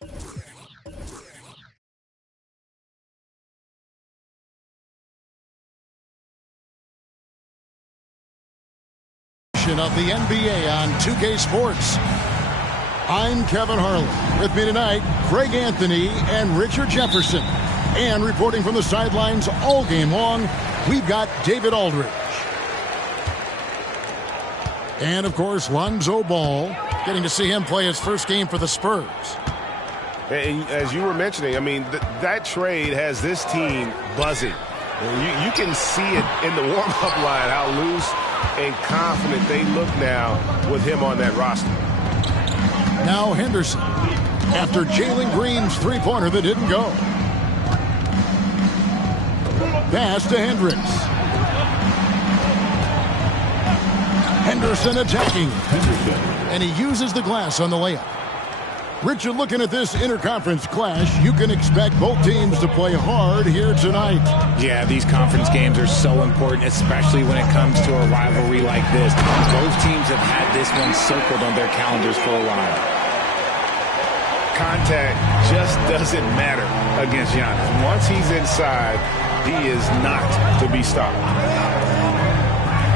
Of the NBA on 2K Sports. I'm Kevin Harlan. With me tonight, Greg Anthony and Richard Jefferson. And reporting from the sidelines all game long, we've got David Aldridge. And, of course, Lonzo Ball. Getting to see him play his first game for the Spurs. And as you were mentioning, I mean, that trade has this team buzzing. You can see it in the warm-up line, how loose and confident they look now with him on that roster. Now Henderson, after Jalen Green's three-pointer that didn't go. Pass to Hendricks. Henderson attacking. And he uses the glass on the layup. Richard, looking at this interconference clash, you can expect both teams to play hard here tonight. Yeah, these conference games are so important, especially when it comes to a rivalry like this. Both teams have had this one circled on their calendars for a while. Contact just doesn't matter against Giannis. Once he's inside, he is not to be stopped.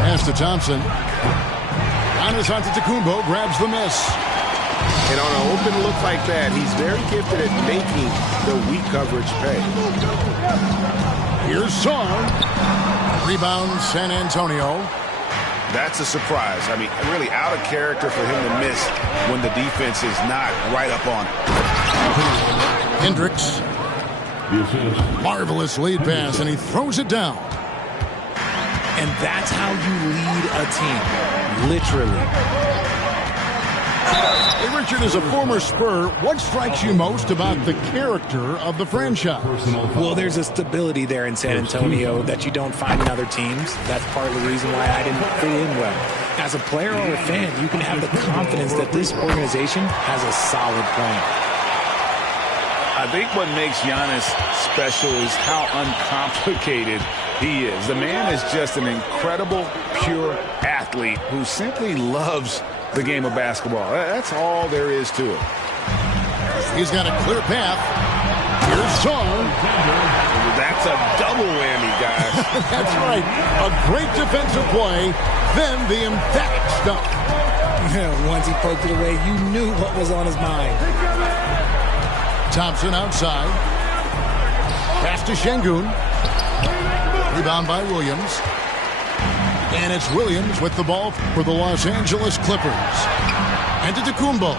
Pass to Thompson. Giannis Antetokounmpo grabs the miss. And on an open look like that, he's very gifted at making the weak coverage pay. Here's Sarr. Rebound, San Antonio. That's a surprise. I mean, really out of character for him to miss when the defense is not right up on it. Hendricks. Marvelous lead pass, and he throws it down. And that's how you lead a team, literally. Hey, Richard, as a former Spur, what strikes you most about the character of the franchise? Well, there's a stability there in San Antonio that you don't find in other teams. That's part of the reason why I didn't fit in well. As a player or a fan, you can have the confidence that this organization has a solid plan. I think what makes Giannis special is how uncomplicated he is. The man is just an incredible, pure athlete who simply loves the game of basketball. That's all there is to it. He's got a clear path. Here's Sarr. That's a double whammy, guys. That's right. A great defensive play, then the emphatic stuff. Once he poked it away, you knew what was on his mind. Thompson outside. Pass to Şengün. Rebound by Williams. And it's Williams with the ball for the Los Angeles Clippers. Antetokounmpo.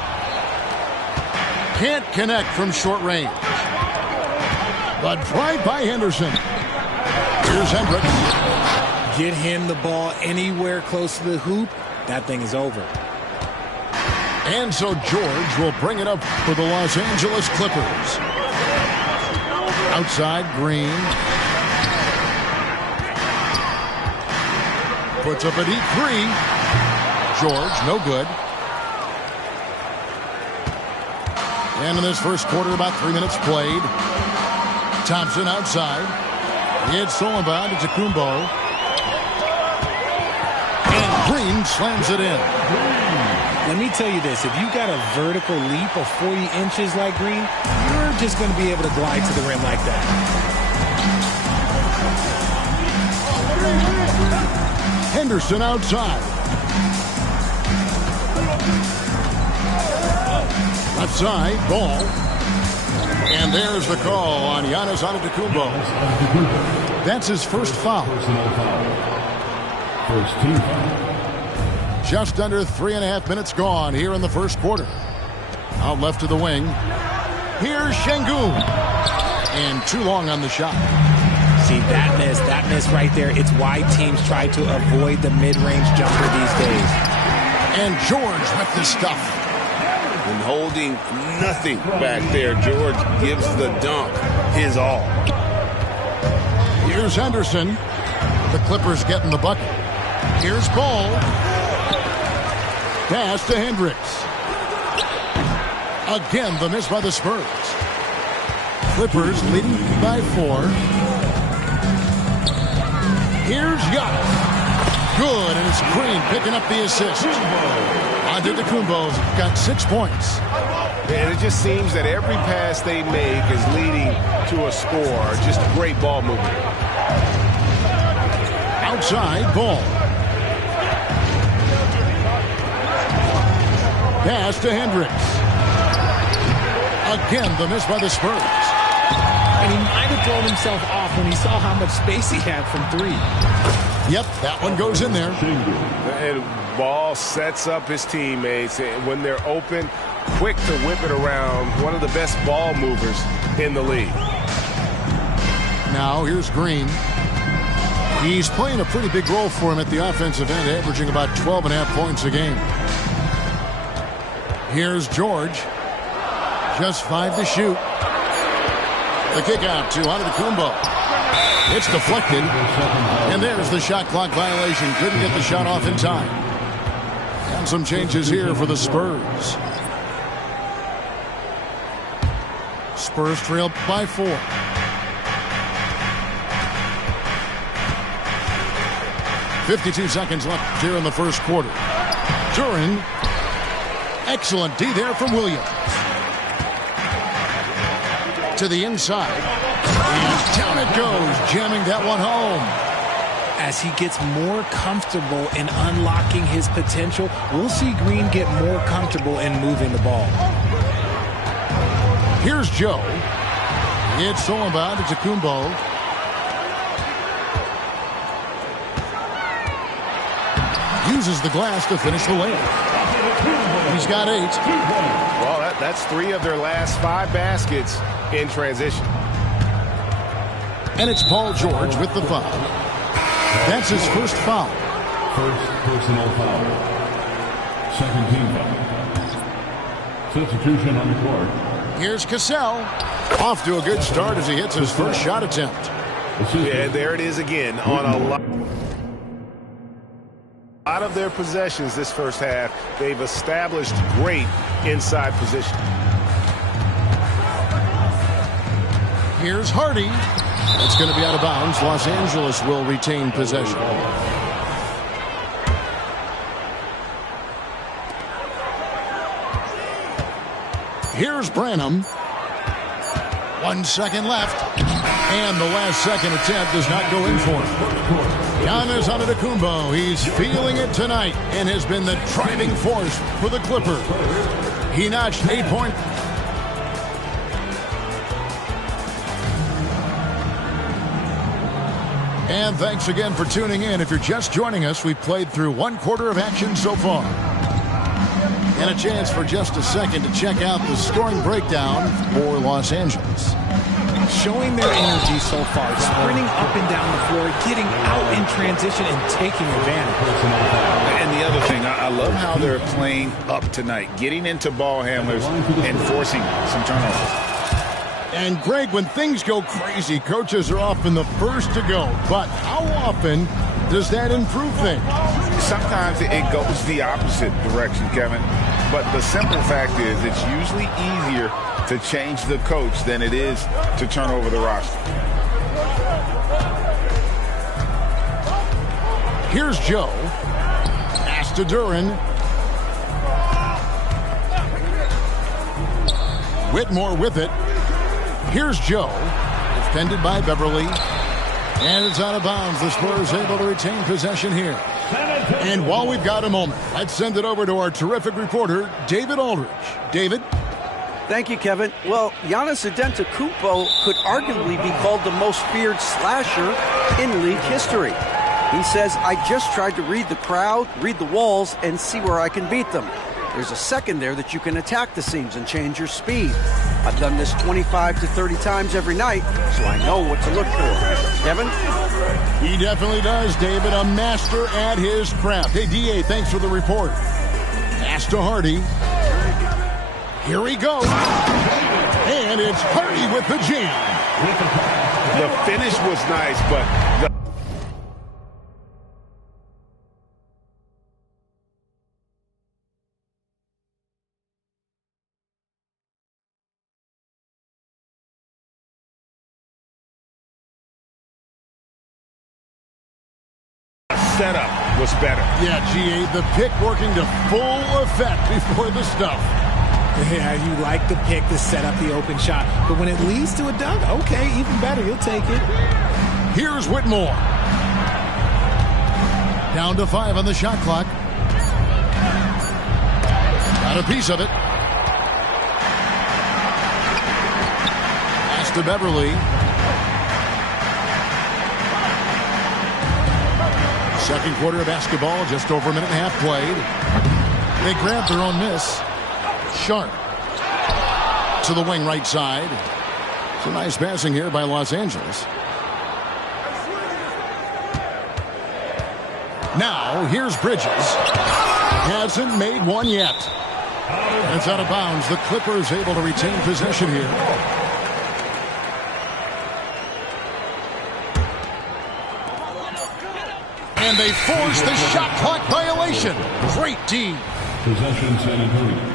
Can't connect from short range. But drive by Henderson. Here's Hendricks. Get him the ball anywhere close to the hoop, that thing is over. And so George will bring it up for the Los Angeles Clippers. Outside, Green. Puts up a deep three. George, no good. And in this first quarter, about 3 minutes played. Thompson outside. It's Sullivan to Antetokounmpo. And Green slams it in. Let me tell you this. If you got a vertical leap of 40 inches like Green, you're just going to be able to glide to the rim like that. Henderson outside. Left side, Ball. And there's the call on Giannis Antetokounmpo. That's his first foul. First team. Just under 3.5 minutes gone here in the first quarter. Out left to the wing. Here's Şengün. And too long on the shot. See, that miss right there, it's why teams try to avoid the mid-range jumper these days. And George with the stuff. And holding nothing back there, George gives the dunk his all. Here's Henderson. The Clippers getting the bucket. Here's Ball. Pass to Hendricks. Again, the miss by the Spurs. Clippers leading by 4. Here's Giannis. Good, and it's Green picking up the assist. Antetokounmpo's got 6 points. And it just seems that every pass they make is leading to a score. Just great ball movement. Outside ball. Pass to Hendricks. Again, the miss by the Spurs. And he might have thrown himself off when he saw how much space he had from three. Yep, that one goes in there. And Ball sets up his teammates. And when they're open, quick to whip it around. One of the best ball movers in the league. Now here's Green. He's playing a pretty big role for him at the offensive end, averaging about 12.5 points a game. Here's George. Just 5 to shoot. The kick out to Antetokounmpo. It's deflected. And there's the shot clock violation. Couldn't get the shot off in time. And some changes here for the Spurs. Spurs trail by 4. .52 seconds left here in the first quarter. Duran. Excellent D there from Williams. To the inside. And down it goes, jamming that one home. As he gets more comfortable in unlocking his potential, we'll see Green get more comfortable in moving the ball. Here's Joe. It's all about Antetokounmpo. Uses the glass to finish the layup. He's got 8. Well, that's 3 of their last 5 baskets in transition. And it's Paul George with the foul. That's his first foul. First personal foul. Second team foul. Substitution on the court. Here's Cassell. Off to a good start as he hits his first shot attempt. Yeah, there it is again on a lot of their possessions this first half. They've established great inside position. Here's Hardy. It's going to be out of bounds. Los Angeles will retain possession. Here's Branham. 1 second left. And the last second attempt does not go in for him. Giannis Antetokounmpo. He's feeling it tonight and has been the driving force for the Clippers. He notched 8 points. And thanks again for tuning in. If you're just joining us, we've played through 1 quarter of action so far. And a chance for just a second to check out the scoring breakdown for Los Angeles. Showing their energy so far, sprinting up and down the floor, getting out in transition and taking advantage. And the other thing, I love how they're playing up tonight, getting into ball handlers and forcing some turnovers. And Greg, when things go crazy, coaches are often the first to go. But how often does that improve things? Sometimes it goes the opposite direction, Kevin. But the simple fact is it's usually easier to change the coach than it is to turn over the roster. Here's Joe. Pass to Duran. Whitmore with it. Here's Joe. Defended by Beverly. And it's out of bounds. The Spurs able to retain possession here. And while we've got a moment, let's send it over to our terrific reporter, David Aldridge. David? Thank you, Kevin. Well, Giannis Antetokounmpo could arguably be called the most feared slasher in league history. He says, I just tried to read the crowd, read the walls, and see where I can beat them. There's a second there that you can attack the seams and change your speed. I've done this 25 to 30 times every night, so I know what to look for. Kevin? He definitely does, David. A master at his craft. Hey, D.A., thanks for the report. Pass to Hardy. Here he goes. And it's Hardy with the jam. The finish was nice, but setup. was better. Yeah, GA, the pick working to full effect before the stuff. Yeah, you like the pick to set up the open shot. But when it leads to a dunk, okay, even better. You'll take it. Here's Whitmore. Down to 5 on the shot clock. Got a piece of it. Pass to Beverly. Second quarter of basketball, just over a minute and a half played. They grabbed their own miss. Sharp to the wing right side. Some nice passing here by Los Angeles. Now, here's Bridges. Hasn't made one yet. And it's out of bounds. The Clippers able to retain possession here. And they force the shot clock violation. Great D. Possession, San Antonio.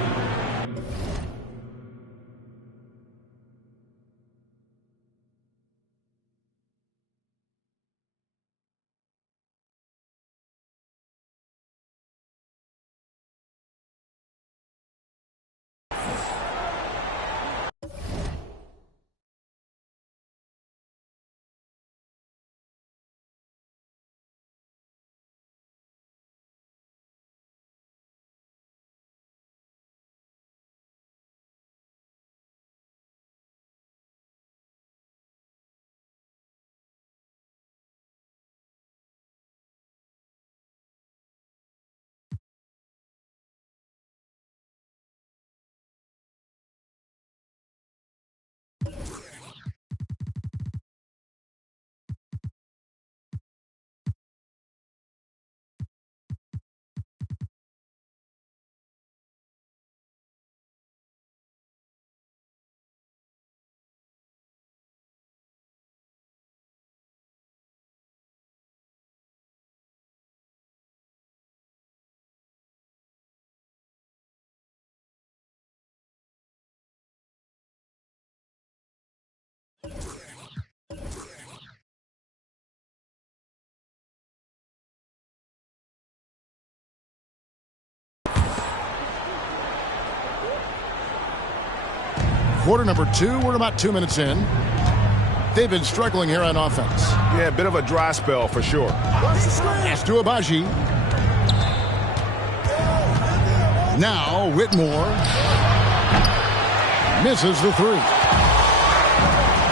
Quarter number 2, we're about 2 minutes in. They've been struggling here on offense. Yeah, a bit of a dry spell for sure. Pass to Abaji. Now Whitmore misses the 3.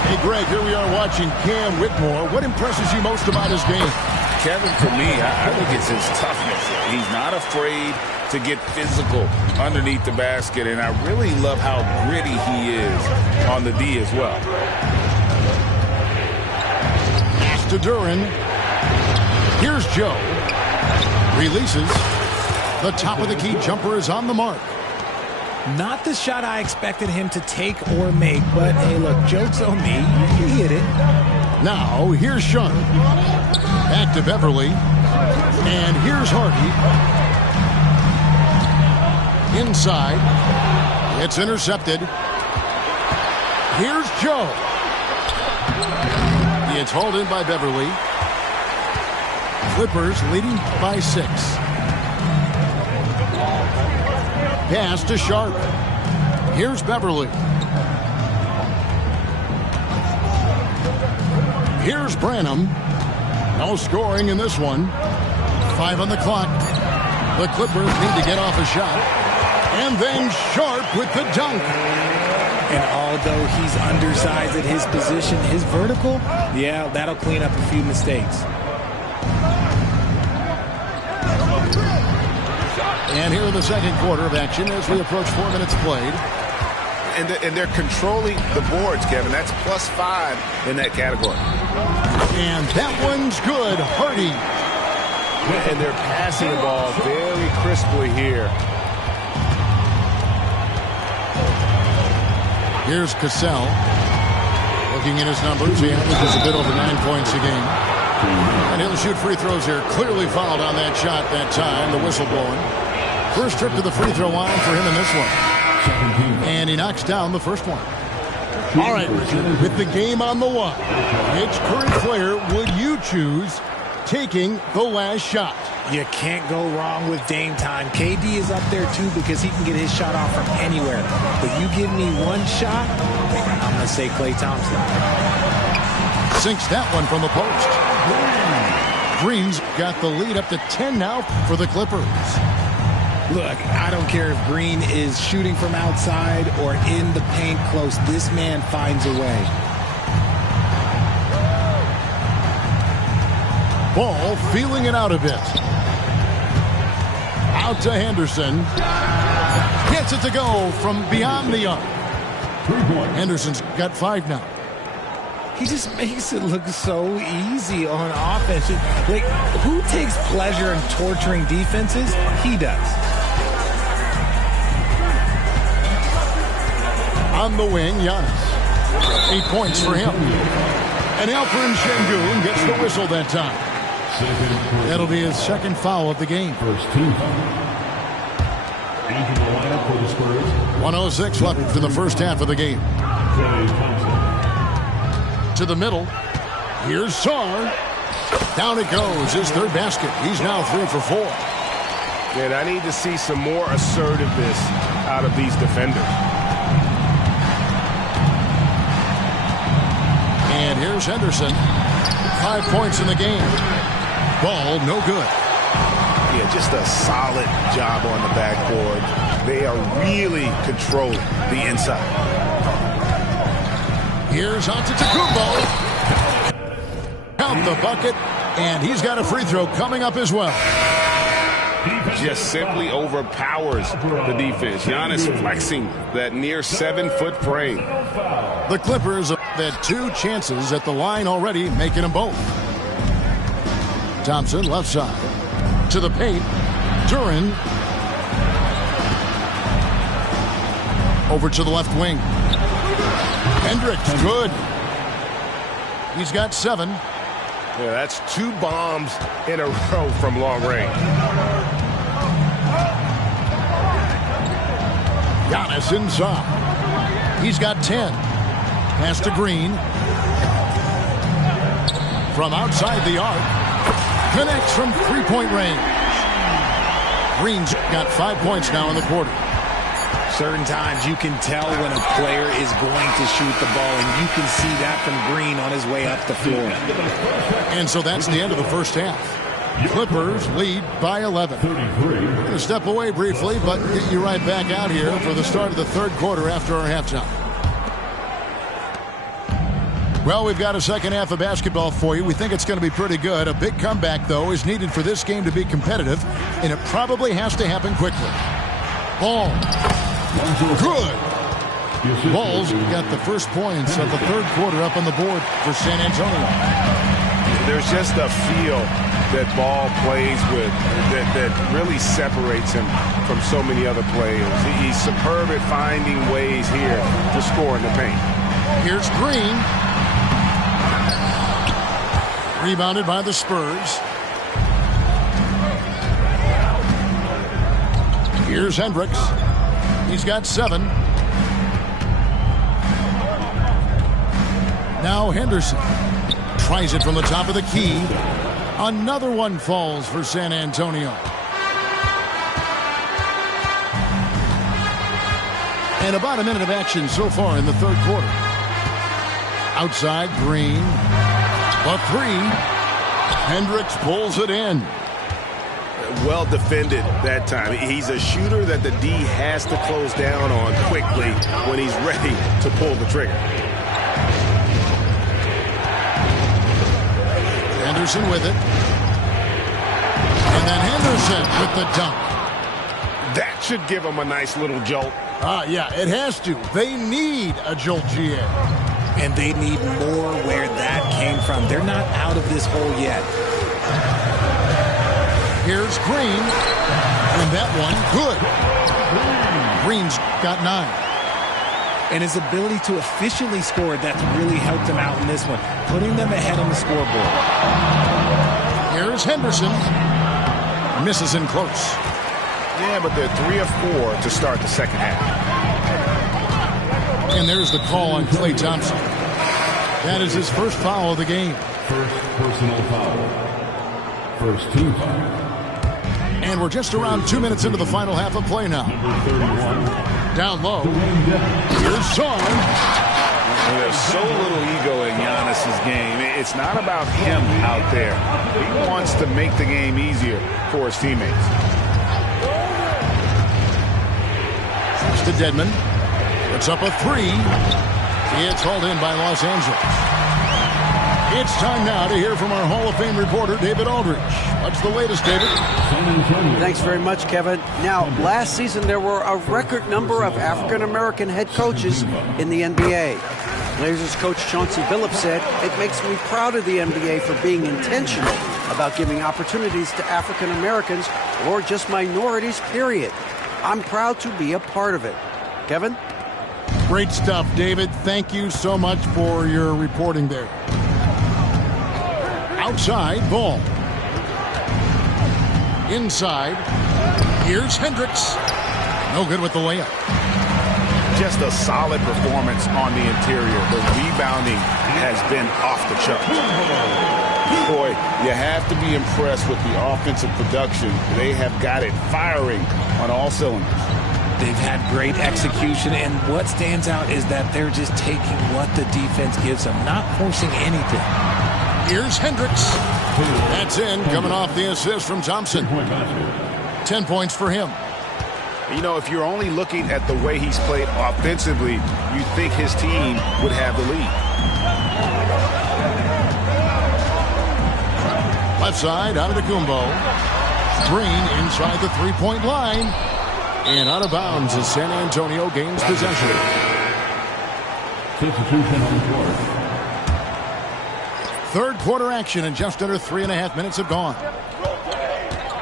Hey, Greg, here we are watching Cam Whitmore. What impresses you most about his game? Kevin, for me, I think it's his toughness. He's not afraid to get physical underneath the basket, and I really love how gritty he is on the D as well. Pass to Duran. Here's Joe. Releases. The top of the key jumper is on the mark. Not the shot I expected him to take or make, but hey, look, joke's on me. He hit it. Now, here's Sean. Back to Beverly. And here's Hardy. Inside. It's intercepted. Here's Joe. It's hauled in by Beverly. Clippers leading by 6. Pass to Sharp. Here's Beverly. Here's Branham. No scoring in this one. 5 on the clock. The Clippers need to get off a shot. And then Sharp with the dunk. And although he's undersized at his position, his vertical, yeah, that'll clean up a few mistakes. And here in the second quarter of action as we approach 4 minutes played. And they're controlling the boards, Kevin. That's +5 in that category. And that one's good. Hardy. And they're passing the ball very crisply here. Here's Cassell. Looking at his numbers, he averages a bit over 9 points a game. And he'll shoot free throws here. Clearly fouled on that shot that time. The whistle blowing. First trip to the free throw line for him in this one. And he knocks down the first one. All right, Richard, with the game on the line, which current player would you choose taking the last shot. You can't go wrong with Dame time. KD is up there too because he can get his shot off from anywhere. But you give me one shot, I'm going to say Klay Thompson. Sinks that one from the post. Green's got the lead up to 10 now for the Clippers. Look, I don't care if Green is shooting from outside or in the paint close. This man finds a way. Ball feeling it out a bit. Out to Henderson. Gets it to go from beyond the arc. Henderson's got 5 now. He just makes it look so easy on offense. Like, who takes pleasure in torturing defenses? He does. On the wing, Giannis. 8 points for him. And Alperen Şengün gets the whistle that time. That'll be his second foul of the game. First team foul. Into the lineup for the Spurs. 1:06 left for the first half of the game. Klay Thompson. To the middle. Here's Sarr. Down it goes. His third basket. He's now 3 for 4. And I need to see some more assertiveness out of these defenders. And here's Henderson. 5 points in the game. Ball no good. Yeah, just a solid job on the backboard. They are really controlling the inside. Here's Antetokounmpo. Count the bucket, and he's got a free throw coming up as well. Just simply overpowers the defense. Giannis flexing that near 7-foot frame. The Clippers have had 2 chances at the line already, making them both. Thompson left side. To the paint. Duran. Over to the left wing. Hendricks, good. He's got 7. Yeah, that's 2 bombs in a row from long range. Giannis inside. He's got 10. Pass to Green. From outside the arc. Connects from 3-point range. Green's got 5 points now in the quarter. Certain times you can tell when a player is going to shoot the ball, and you can see that from Green on his way up the floor. And so that's the end of the first half. Clippers lead by 11. We're going to step away briefly, but get you right back out here for the start of the third quarter after our halftime. Well, we've got a second half of basketball for you. We think it's going to be pretty good. A big comeback, though, is needed for this game to be competitive, and it probably has to happen quickly. Ball. Good. Ball's got the first points of the third quarter up on the board for San Antonio. There's just a feel that Ball plays with that really separates him from so many other players. He's superb at finding ways here to score in the paint. Here's Green. Rebounded by the Spurs. Here's Hendricks. He's got 7. Now Henderson tries it from the top of the key. Another one falls for San Antonio. And about a minute of action so far in the third quarter. Outside, Green. A 3. Hendricks pulls it in. Well defended that time. He's a shooter that the D has to close down on quickly when he's ready to pull the trigger. Henderson with it. And then Henderson with the dunk. That should give him a nice little jolt. Yeah, it has to. They need a jolt, GA. And they need more where that came from. They're not out of this hole yet. Here's Green. And that one, good. Green's got 9. And his ability to efficiently score, that's really helped him out in this one. Putting them ahead on the scoreboard. Here's Henderson. Misses in close. Yeah, but they're 3 of 4 to start the second half. And there's the call on Klay Thompson. That is his first foul of the game. First personal foul. First team foul. And we're just around 2 minutes into the final half of play now. Number 31. Down low. Here's Son. There's so little ego in Giannis's game. It's not about him out there. He wants to make the game easier for his teammates. To Dedmon. Puts up a three. It's hauled in by Los Angeles. It's time now to hear from our Hall of Fame reporter, David Aldridge. What's the latest, David? Thanks very much, Kevin. Now, last season there were a record number of African-American head coaches in the NBA. Blazers coach Chauncey Billups said, "It makes me proud of the NBA for being intentional about giving opportunities to African-Americans or just minorities, period. I'm proud to be a part of it." Kevin? Great stuff, David. Thank you so much for your reporting there. Outside, ball. Inside. Here's Hendricks. No good with the layup. Just a solid performance on the interior. The rebounding has been off the charts. Boy, you have to be impressed with the offensive production. They have got it firing on all cylinders. They've had great execution, and what stands out is that they're just taking what the defense gives them, not forcing anything. Here's Hendricks. That's in, coming off the assist from Thompson. 10 points for him. You know, if you're only looking at the way he's played offensively, you think his team would have the lead. Left side, Antetokounmpo. Green inside the three-point line. And out of bounds as San Antonio gains possession. Substitution on the floor. Third quarter action, and just under 3.5 minutes have gone.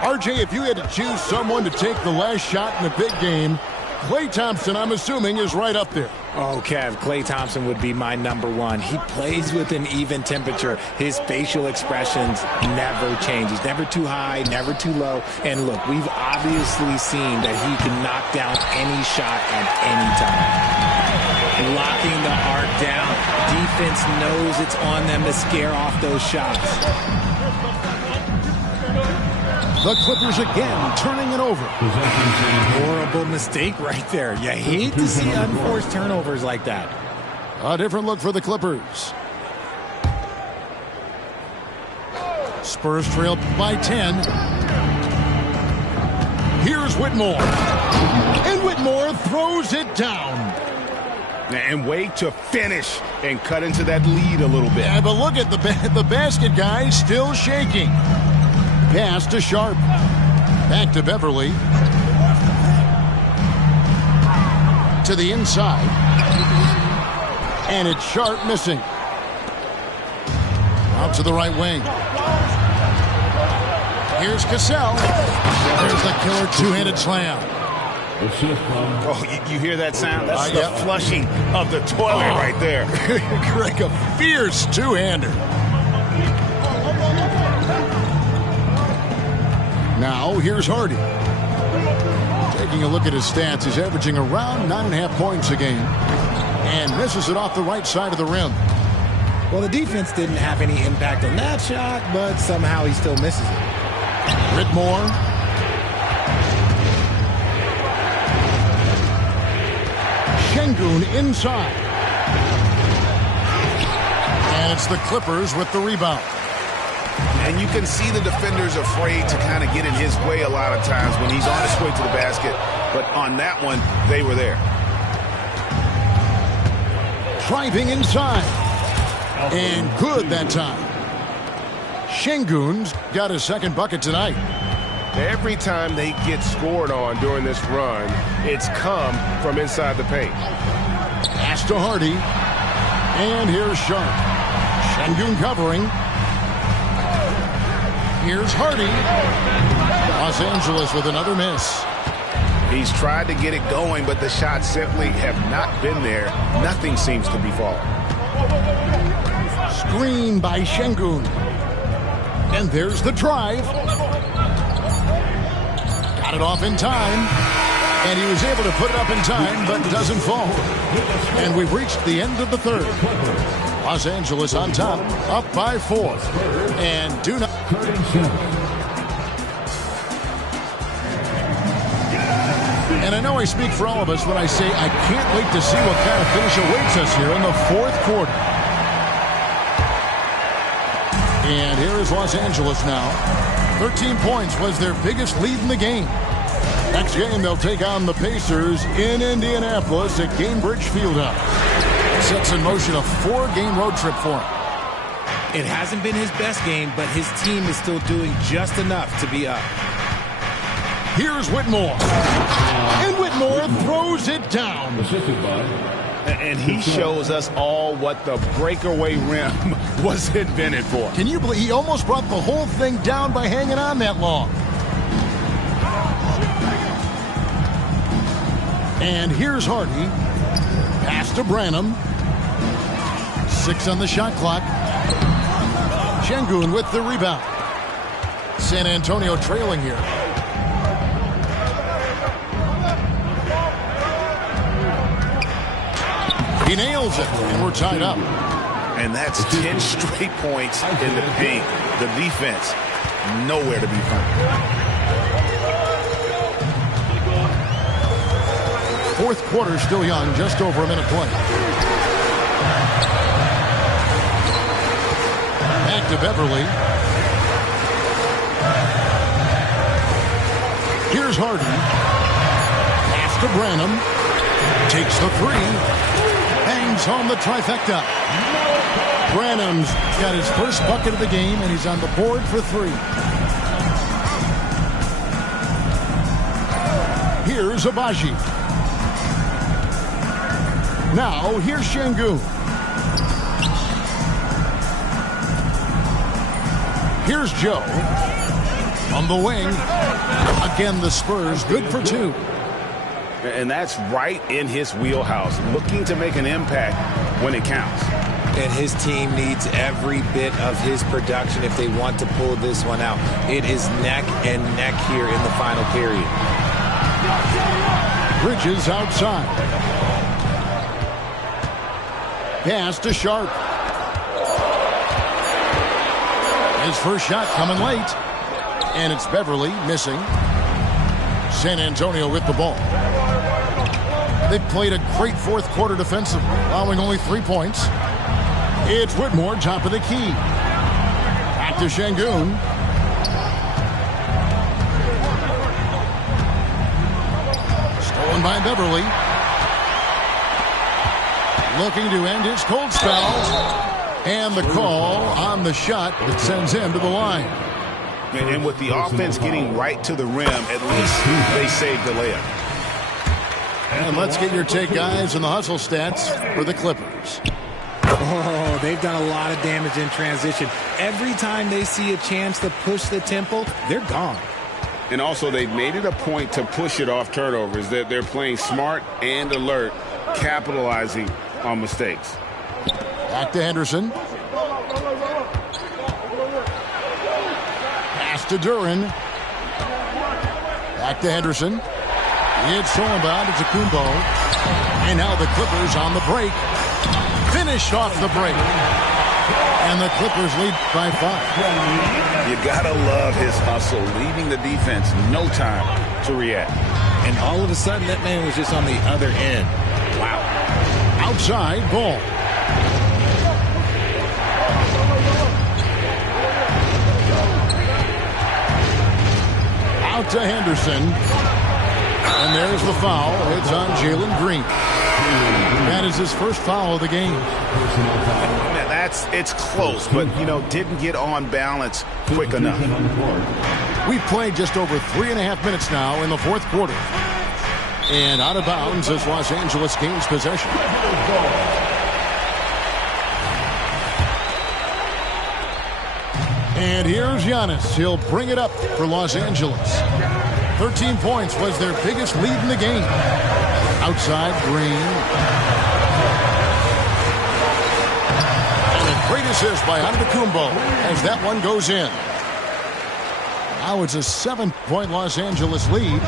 RJ, if you had to choose someone to take the last shot in a big game, Klay Thompson, I'm assuming, is right up there. Oh, Kev, Klay Thompson would be my number one. He plays with an even temperature. His facial expressions never change. He's never too high, never too low. And look, we've obviously seen that he can knock down any shot at any time. Locking the arc down. Defense knows it's on them to scare off those shots. The Clippers again turning it over. Horrible mistake right there. You hate to see unforced turnovers like that. A different look for the Clippers. Spurs trail by 10. Here's Whitmore. And Whitmore throws it down. And wait to finish and cut into that lead a little bit. Yeah, but look at the basket, guys, still shaking. Pass to Sharp. Back to Beverly. To the inside. And it's Sharp missing. Out to the right wing. Here's Cassell. There's the killer two-handed slam. Oh, you hear that sound? That's the flushing of the toilet right there. Greg, a fierce two-hander. Now, here's Hardy. Taking a look at his stats, he's averaging around 9.5 points a game. And misses it off the right side of the rim. Well, the defense didn't have any impact on that shot, but somehow he still misses it. Whitmore. Şengün inside. And it's the Clippers with the rebound. And you can see the defenders afraid to kind of get in his way a lot of times when he's on his way to the basket. But on that one, they were there. Driving inside. And good that time. Şengün's got his second bucket tonight. Every time they get scored on during this run, it's come from inside the paint. Pass to Hardy. And here's Sharp. Şengün covering. Here's Hardy. Los Angeles with another miss. He's tried to get it going, but the shots simply have not been there. Nothing seems to be falling. Screen by Şengün. And there's the drive. Got it off in time. And he was able to put it up in time, but doesn't fall. And we've reached the end of the third. Los Angeles on top, up by 4. And do not... And I know I speak for all of us when I say I can't wait to see what kind of finish awaits us here in the fourth quarter. And here is Los Angeles now. 13 points was their biggest lead in the game. Next game, they'll take on the Pacers in Indianapolis at Gainbridge Fieldhouse. It sets in motion a 4-game road trip for him. It hasn't been his best game, but his team is still doing just enough to be up. Here's Whitmore. And Whitmore throws it down. And he shows us all what the breakaway rim was invented for. Can you believe he almost brought the whole thing down by hanging on that long? And here's Hardy. Pass to Branham. 6 on the shot clock. Şengün with the rebound. San Antonio trailing here. He nails it, and we're tied up. And that's 10 straight points in the paint. The defense, nowhere to be found. Fourth quarter still young, just over a minute play. Back to Beverly. Here's Hardy. Pass to Branham. Takes the 3. Bangs home the trifecta. Branham's got his first bucket of the game, and he's on the board for 3. Here's Abaji. Now, here's Şengün. Here's Joe. On the wing. Again, the Spurs good for 2. And that's right in his wheelhouse, looking to make an impact when it counts. And his team needs every bit of his production if they want to pull this one out. It is neck and neck here in the final period. Bridges outside. Pass to Sharp. His first shot coming late. And it's Beverly missing. San Antonio with the ball. They've played a great fourth quarter defensively, allowing only 3 points. It's Whitmore, top of the key. Back to Şengün. Stolen by Beverly. Looking to end his cold spell. And the call on the shot that sends him to the line. And with the offense getting right to the rim, at least they saved the layup. And let's get your take, guys, on the hustle stats for the Clippers. Oh, they've done a lot of damage in transition. Every time they see a chance to push the tempo, they're gone. And also, they've made it a point to push it off turnovers. They're playing smart and alert, capitalizing on mistakes. Back to Henderson. Pass to Duran. Back to Henderson. It's Solomon to Kumbo. And now the Clippers on the break. Finish off the break. And the Clippers lead by 5. You gotta love his hustle, leaving the defense no time to react. And all of a sudden, that man was just on the other end. Wow. Outside ball. Out to Henderson. And there's the foul. It's on Jalen Green. That is his first foul of the game. It's close, but, didn't get on balance quick enough. We've played just over 3.5 minutes now in the fourth quarter. And out of bounds as Los Angeles gains possession. And here's Giannis. He'll bring it up for Los Angeles. 13 points was their biggest lead in the game. Outside Green. And a great assist by Antetokounmpo as that one goes in. Now it's a 7-point Los Angeles lead.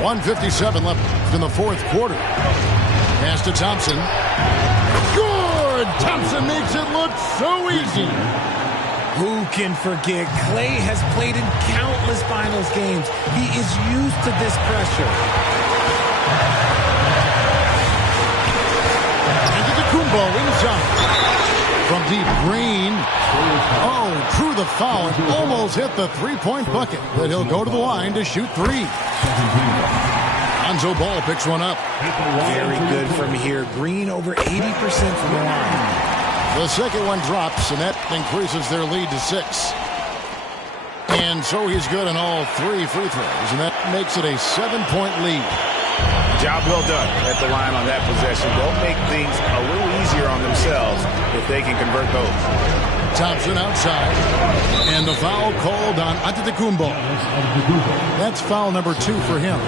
1:57 left in the fourth quarter. Pass to Thompson. Good! Thompson makes it look so easy. Who can forget? Clay has played in countless finals games. He is used to this pressure. Antetokounmpo inside. From deep, Green. Oh, drew the foul and almost hit the three-point bucket. But he'll go to the line to shoot three. Lonzo Ball picks one up. Very good from here. Green over 80% from the line. The second one drops, and that increases their lead to 6. And so he's good on all 3 free throws, and that makes it a 7-point lead. Job well done at the line on that possession. They'll make things a little easier on themselves if they can convert those. Thompson outside, and the foul called on Antetokounmpo. That's foul number 2 for him.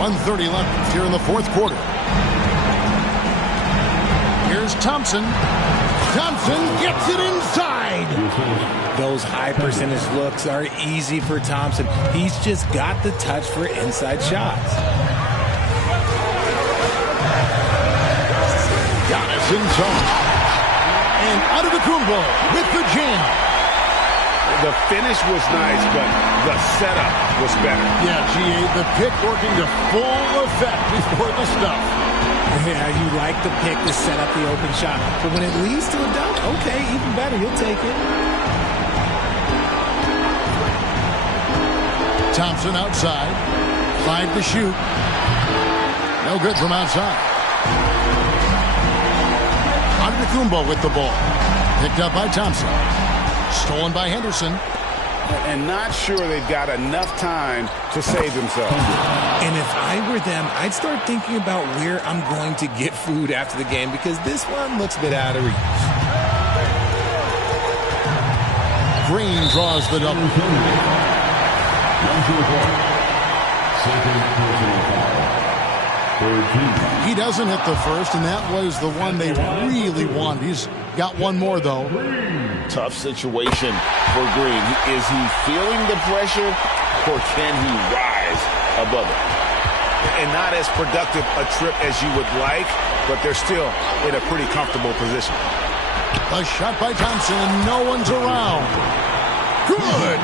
1:30 left here in the fourth quarter. Here's Thompson. Thompson gets it inside. Those high percentage looks are easy for Thompson. He's just got the touch for inside shots. Giannis in zone. And Antetokounmpo with the jam. The finish was nice, but the setup was better. Yeah, GA, the pick working to full effect before the stuff. Yeah, you like the pick to set up the open shot. But when it leads to a dunk, okay, even better. You'll take it. Thompson outside. 5 to shoot. No good from outside. Antetokounmpo with the ball. Picked up by Thompson. Stolen by Henderson. And not sure they've got enough time to save themselves. And if I were them, I'd start thinking about where I'm going to get food after the game because this one looks a bit out of reach. Green draws the double. He doesn't hit the first, and that was the one they really wanted. He's got one more, though. Tough situation for Green. Is he feeling the pressure, or can he rise above it? And not as productive a trip as you would like, but they're still in a pretty comfortable position. A shot by Thompson, and no one's around. Good!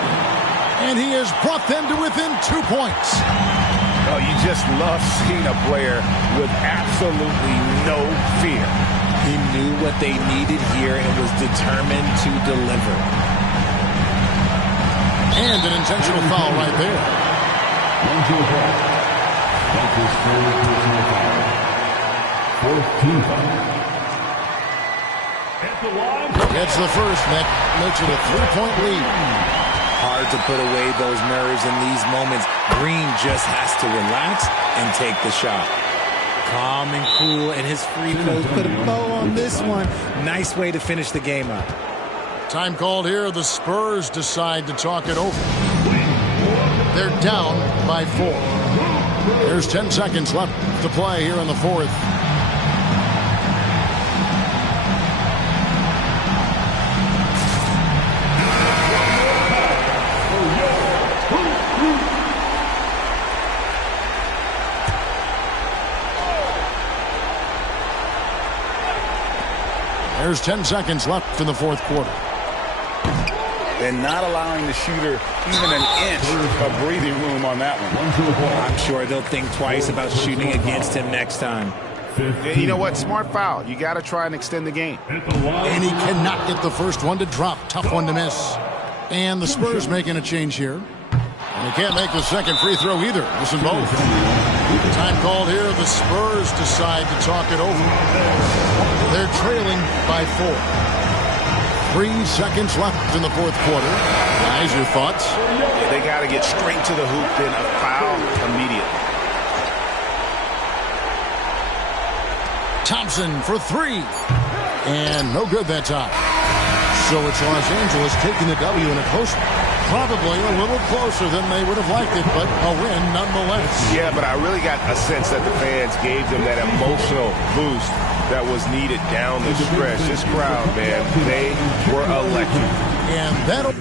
And he has brought them to within 2 points. Oh, you just love seeing a player with absolutely no fear. He knew what they needed here and was determined to deliver. And an intentional foul right there. Gets the first, and that makes it a 3-point lead. Hard to put away those nerves in these moments. Green just has to relax and take the shot. Calm and cool, and his free throws put a bow on this one. Nice way to finish the game up. Time called here. The Spurs decide to talk it over. They're down by 4. There's 10 seconds left to play here in the fourth. There's 10 seconds left in the fourth quarter. And not allowing the shooter even an inch of breathing room on that one. I'm sure they'll think twice about shooting against him next time. Yeah, you know what? Smart foul. You got to try and extend the game. And he cannot get the first one to drop. Tough one to miss. And the Spurs making a change here. And he can't make the second free throw either. Listen both. Time called here. The Spurs decide to talk it over. They're trailing by 4. 3 seconds left in the fourth quarter. Guys, your thoughts? Yeah, they got to get straight to the hoop, then a foul immediately. Thompson for 3. And no good that time. So it's Los Angeles taking the W in a close one. Probably a little closer than they would have liked it, but a win nonetheless. Yeah, but I really got a sense that the fans gave them that emotional boost that was needed down the stretch. This crowd, man, they were electric. And that'll